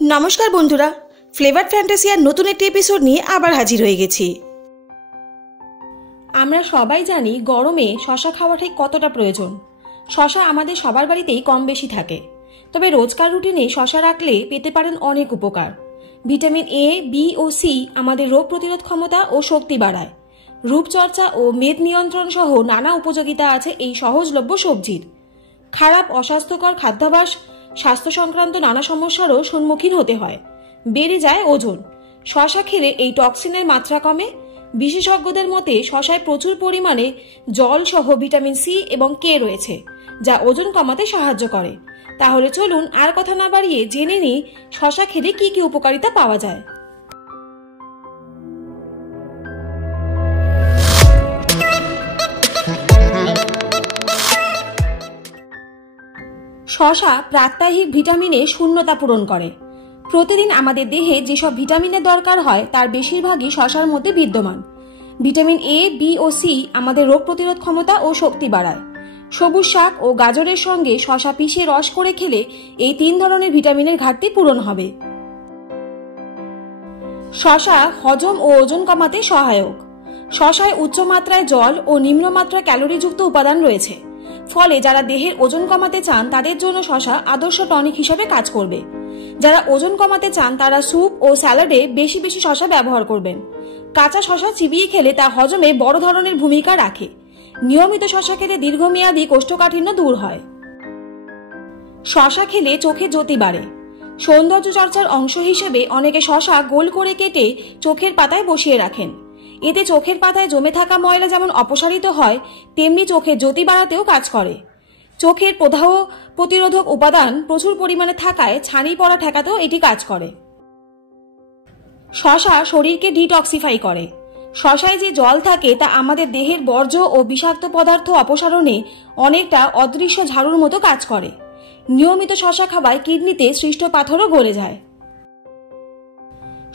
नमस्कार बंधुरा फ्लेवर फैंटासियार नतून एक एपिसोड निये आबार हाजिर हये गेছি। আমরা সবাই জানি গরমে শশা খাওয়াটা কতটা প্রয়োজন। শশা আমাদের সবার বাড়িতেই কম বেশি থাকে, তবে রোজকার রুটিনে শশা রাখলে পেতে পারেন অনেক উপকার। ভিটামিন এ, বি ও সি আমাদের রোগ প্রতিরোধ ক্ষমতা ও শক্তি বাড়ায়। রূপচর্চা ও মেদ নিয়ন্ত্রণ সহ নানা উপযোগিতা আছে এই সহজলভ্য সবজির। খারাপ অস্বাস্থ্যকর খাদ্যাভ্যাস, স্বাস্থ্য সংক্রান্ত নানা সমস্যারও সম্মুখীন হতে হয়। বেড়ে যায় ওজন। শশা খেলে এই টক্সিনের মাত্রা কমে। বিশেষজ্ঞদের মতে শশায় প্রচুর পরিমাণে জল সহ ভিটামিন সি এবং কে রয়েছে, যা ওজন কমাতে সাহায্য করে। তাহলে চলুন আর কথা না বাড়িয়ে জেনে নিই শশা খেলে কি কি উপকারিতা পাওয়া যায়। শশা প্রাত্যহিক ভিটামিনে শূন্যতা পূরণ করে। প্রতিদিন আমাদের দেহে যেসব ভিটামিনের দরকার হয় তার বেশিরভাগই শশার মধ্যে বিদ্যমান। ভিটামিন এ, বি ও সি আমাদের রোগ প্রতিরোধ ক্ষমতা ও শক্তি বাড়ায়। সবুজ শাক ও গাজরের সঙ্গে শশা পিষে রস করে খেলে এই 3 ধরনের ভিটামিনের ঘাটতি পূরণ হবে। শশা হজম ও ওজন কমাতে সহায়ক। শশায় উচ্চ মাত্রায় জল ও নিম্ন মাত্রায় ক্যালোরিযুক্ত উপাদান রয়েছে, ফলে যারা দেহের ওজন কমাতে চান তাদের জন্য শশা আদর্শ টনিক হিসেবে কাজ করবে। যারা ওজন কমাতে চান তারা স্যুপ ও স্যালাডে বেশি বেশি শশা ব্যবহার করবেন। কাঁচা শশা চিবিয়ে খেলে তা হজমে বড় ধরনের ভূমিকা রাখে। নিয়মিত শশা খেলে দীর্ঘমেয়াদী কোষ্ঠকাঠিন্য দূর হয়। শশা খেলে চোখে জ্যোতি বাড়ে। সৌন্দর্য চর্চার অংশ হিসেবে অনেকে শশা গোল করে কেটে চোখের পাতায় বসিয়ে রাখেন। এতে চোখের পাতায় জমে থাকা ময়লা যেমন অপসারিত হয়, তেমনি চোখের জ্যোতি বাড়াতেও কাজ করে। চোখের প্রদাহ প্রতিরোধক উপাদান প্রচুর পরিমাণে থাকায় ছানি পড়া ঠেকাতেও এটি কাজ করে। শশা শরীরকে ডিটক্সিফাই করে। শশায় যে জল থাকে তা আমাদের দেহের বর্জ্য ও বিষাক্ত পদার্থ অপসারণে অনেকটা অদৃশ্য ঝাড়ুর মতো কাজ করে। নিয়মিত শশা খাওয়ায় কিডনিতে সৃষ্ট পাথরও গলে যায়।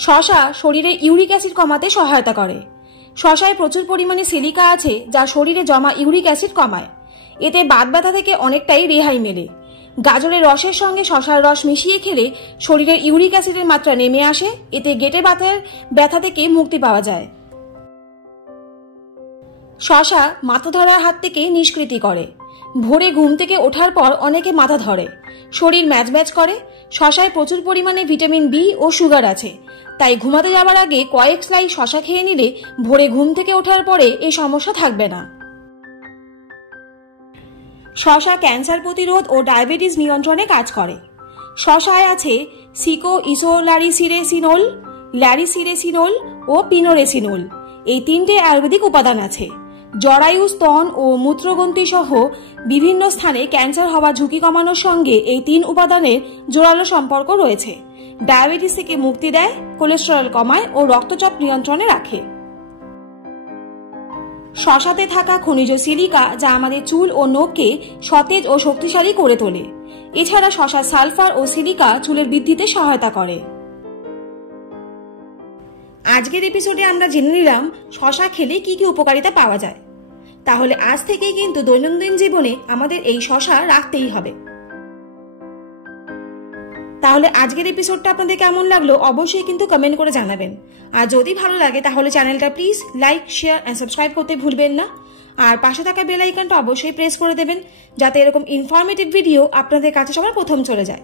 শশা শরীরে ইউরিক অ্যাসিড কমাতে সহায়তা করে। শশায় প্রচুর পরিমাণে সিলিকা আছে, যা শরীরে জমা ইউরিক অ্যাসিড কমায়। এতে বাত ব্যথা থেকে অনেকটাই রেহাই মেলে। গাজরের রসের সঙ্গে শশার রস মিশিয়ে খেলে শরীরের ইউরিক অ্যাসিডের মাত্রা নেমে আসে। এতে গেটে ব্যথা থেকে মুক্তি পাওয়া যায়। শশা মাথা ধরার হাত থেকে নিষ্কৃতি করে। ভোরে ঘুম থেকে ওঠার পর অনেকে মাথা ধরে, শরীর ম্যাজম্যাজ করে। শশায় প্রচুর পরিমাণে ভিটামিন বি ও সুগার আছে, তাই ঘুমাতে যাওয়ার আগে কয়েক স্লাইস শশা খেয়ে নিলে ভোরে ঘুম থেকে ওঠার পরে এই সমস্যা থাকবে না। শশা ক্যান্সার প্রতিরোধ ও ডায়াবেটিস নিয়ন্ত্রণে কাজ করে। শশায় আছে সিকোইসোল্যারিসিরেসিনোল, ল্যারিসিরেসিনোল ও পিনোরেসিনোল। এই 3টে আয়ুর্বেদিক উপাদান আছে। জরায়ু, স্তন ও মূত্রগ্রন্থি সহ বিভিন্ন স্থানে ক্যান্সার হওয়ার ঝুঁকি কমানোর সঙ্গে এই 3 উপাদানের জোরালো সম্পর্ক রয়েছে। ডায়াবেটিস থেকে মুক্তি দেয়, কোলেস্টেরল কমায় ও রক্তচাপ নিয়ন্ত্রণে রাখে। শশাতে থাকা খনিজ সিলিকা, যা আমাদের চুল ও নখকে সতেজ ও শক্তিশালী করে তোলে। এছাড়া শশার সালফার ও সিলিকা চুলের বৃদ্ধিতে সহায়তা করে। আজকের এপিসোডে আমরা জেনে নিলাম শশা খেলে কি কি উপকারিতা পাওয়া যায়। তাহলে আজ থেকেই কিন্তু দৈনন্দিন জীবনে আমাদের এই শশা রাখতেই হবে। তাহলে আজকের এপিসোডটা আপনাদের কেমন লাগলো অবশ্যই কিন্তু কমেন্ট করে জানাবেন। আর যদি ভালো লাগে তাহলে চ্যানেলটা please like, share and subscribe করতে ভুলবেন না। আর পাশে থাকা বেল আইকনটা অবশ্যই প্রেস করে দেবেন, যাতে এরকম ইনফরমেটিভ ভিডিও আপনাদের কাছে সবার প্রথম চলে যায়।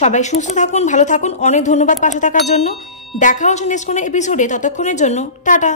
সবাই সুস্থ থাকুন, ভালো থাকুন। অনেক ধন্যবাদ পাশে থাকার জন্য। দেখা হচ্ছে নেক্সট কোনো এপিসোডে। ততক্ষণের জন্য টাটা।